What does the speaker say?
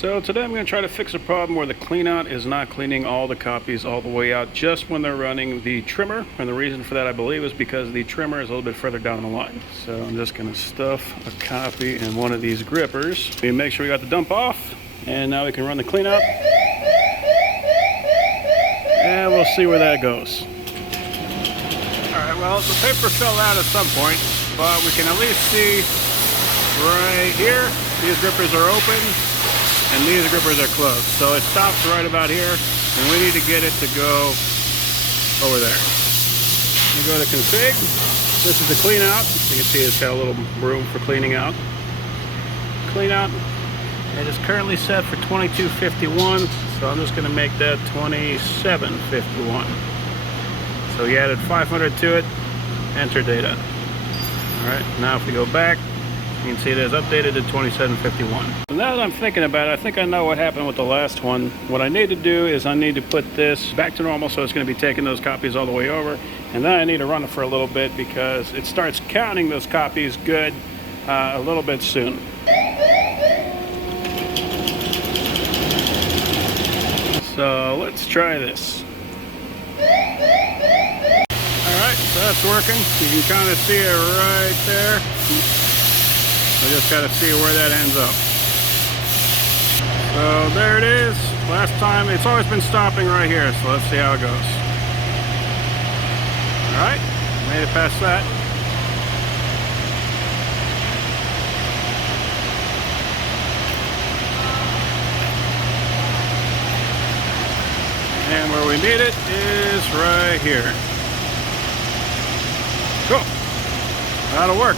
So today I'm going to try to fix a problem where the cleanout is not cleaning all the copies all the way out just when they're running the trimmer. And the reason for that, I believe, is because the trimmer is a little bit further down the line. So I'm just going to stuff a copy in one of these grippers. We make sure we got the dump off, and now we can run the cleanout. And we'll see where that goes. Alright, well, the paper fell out at some point, but we can at least see right here, these grippers are open, and these grippers are closed. So it stops right about here, and we need to get it to go over there. We go to config. This is the clean out. You can see it's got a little room for cleaning out. Clean out. It is currently set for 2251, so I'm just going to make that 2751. So we added 500 to it. Enter data. Alright, now if we go back, you can see it is updated to 2751. So now that I'm thinking about it, I think I know what happened with the last one. What I need to do is I need to put this back to normal, so it's going to be taking those copies all the way over. And then I need to run it for a little bit because it starts counting those copies good a little bit soon. So let's try this. Alright, so that's working. You can kind of see it right there. I just got to see where that ends up. So there it is. Last time, it's always been stopping right here, so let's see how it goes. Alright, made it past that. And where we need it is right here. Cool. That'll work.